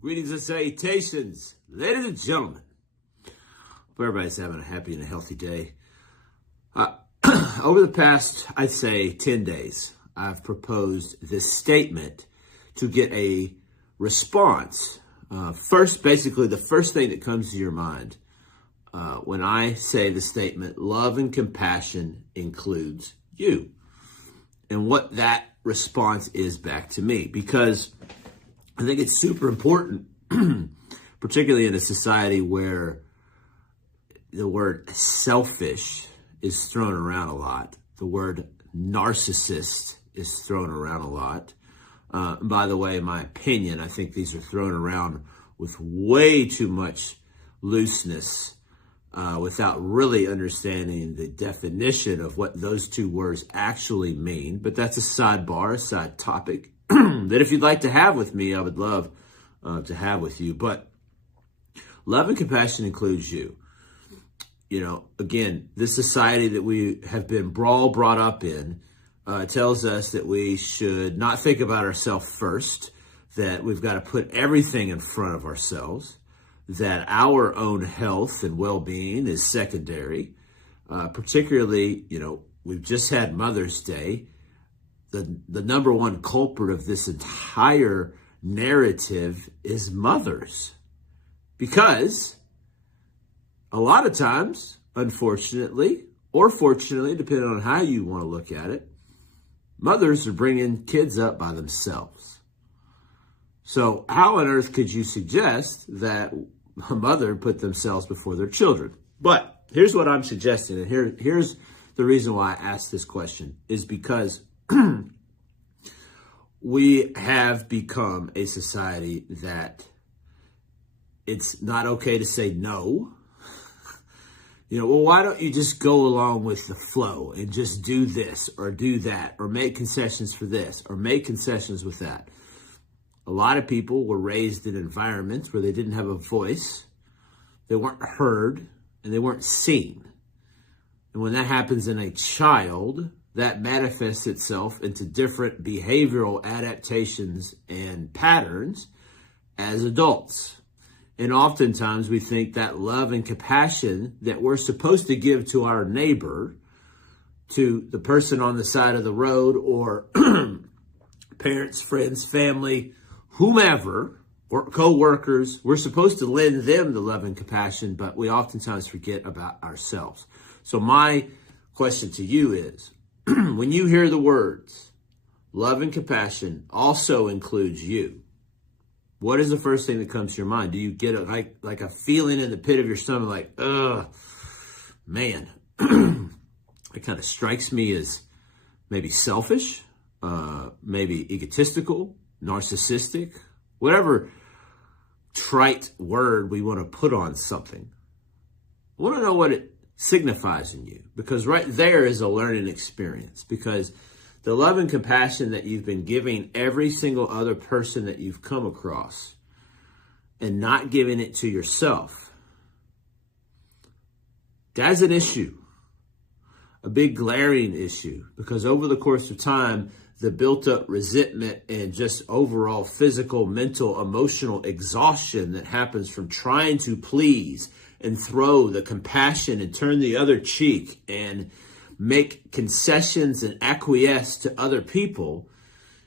Greetings and salutations, ladies and gentlemen. Hope everybody's having a happy and a healthy day. Over the past, I'd say 10 days, I've proposed this statement to get a response. First, basically, the first thing that comes to your mind when I say the statement, love and compassion includes you. And what that response is back to me, because I think it's super important, particularly in a society where the word selfish is thrown around a lot. The word narcissist is thrown around a lot. By the way, in my opinion, I think these are thrown around with way too much looseness without really understanding the definition of what those two words actually mean. But that's a sidebar, a side topic that if you'd like to have with me, I would love to have with you. But love and compassion includes you. You know, again, this society that we have been brought up in tells us that we should not think about ourselves first, that we've got to put everything in front of ourselves, that our own health and well-being is secondary. Particularly, you know, we've just had Mother's Day. The number one culprit of this entire narrative is mothers. Because a lot of times, unfortunately, or fortunately, depending on how you want to look at it, mothers are bringing kids up by themselves. So how on earth could you suggest that a mother put themselves before their children? But here's what I'm suggesting, and here's the reason why I asked this question, is because we have become a society that it's not okay to say no. You know, well, why don't you just go along with the flow and just do this or do that or make concessions for this or make concessions with that? A lot of people were raised in environments where they didn't have a voice, they weren't heard, and they weren't seen. And when that happens in a child, that manifests itself into different behavioral adaptations and patterns as adults. And oftentimes we think that love and compassion that we're supposed to give to our neighbor, to the person on the side of the road, or parents, friends, family, whomever, or co-workers, we're supposed to lend them the love and compassion, but we oftentimes forget about ourselves. So my question to you is, when you hear the words, love and compassion also includes you, what is the first thing that comes to your mind? Do you get like a feeling in the pit of your stomach, like, ugh, man, it kind of strikes me as maybe selfish, maybe egotistical, narcissistic, whatever trite word we want to put on something. I want to know what it signifies in you, because right there is a learning experience, because the love and compassion that you've been giving every single other person that you've come across and not giving it to yourself, that's an issue, a big glaring issue, because over the course of time, the built up resentment and just overall physical, mental, emotional exhaustion that happens from trying to please and throw the compassion and turn the other cheek and make concessions and acquiesce to other people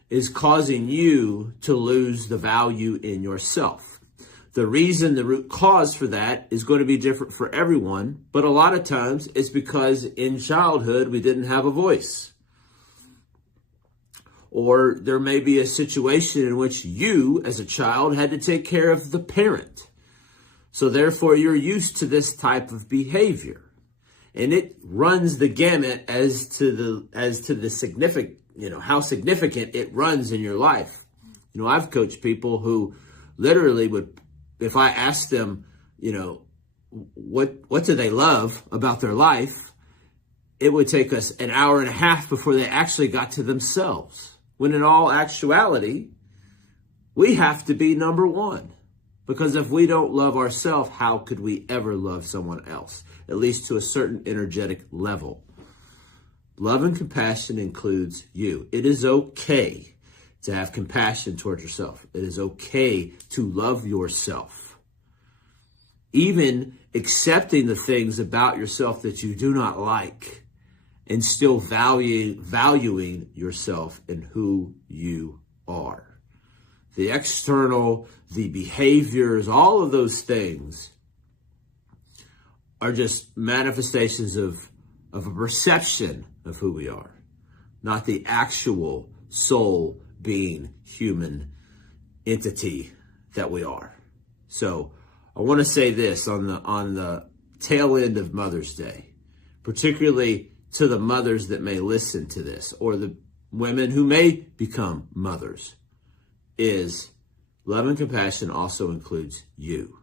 is causing you to lose the value in yourself. The reason, the root cause for that is going to be different for everyone, but a lot of times it's because in childhood we didn't have a voice. Or there may be a situation in which you, as a child, had to take care of the parent. So therefore you're used to this type of behavior. And it runs the gamut as to the significant, you know, how significant it runs in your life. You know, I've coached people who literally would, if I asked them, you know, what do they love about their life, it would take us an hour and a half before they actually got to themselves. When in all actuality, we have to be number one. Because if we don't love ourselves, how could we ever love someone else? At least to a certain energetic level. Love and compassion includes you. It is okay to have compassion towards yourself. It is okay to love yourself. Even accepting the things about yourself that you do not like and still valuing yourself and who you are. The external, the behaviors, all of those things are just manifestations of a perception of who we are, not the actual soul being human entity that we are. So I want to say this on the tail end of Mother's Day, particularly to the mothers that may listen to this, or the women who may become mothers, is love and compassion also includes you.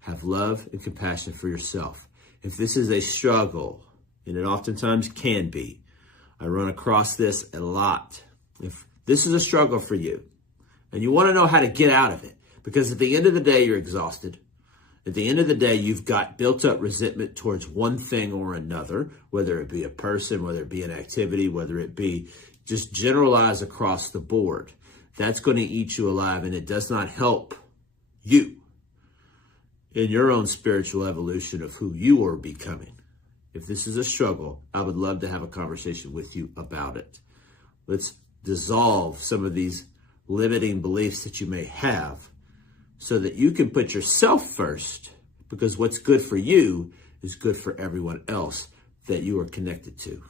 Have love and compassion for yourself. If this is a struggle, and it oftentimes can be, I run across this a lot. If this is a struggle for you, and you want to know how to get out of it, because at the end of the day, you're exhausted. At the end of the day, you've got built up resentment towards one thing or another, whether it be a person, whether it be an activity, whether it be just generalized across the board. That's going to eat you alive, and it does not help you in your own spiritual evolution of who you are becoming. If this is a struggle, I would love to have a conversation with you about it. Let's dissolve some of these limiting beliefs that you may have so that you can put yourself first, because what's good for you is good for everyone else that you are connected to.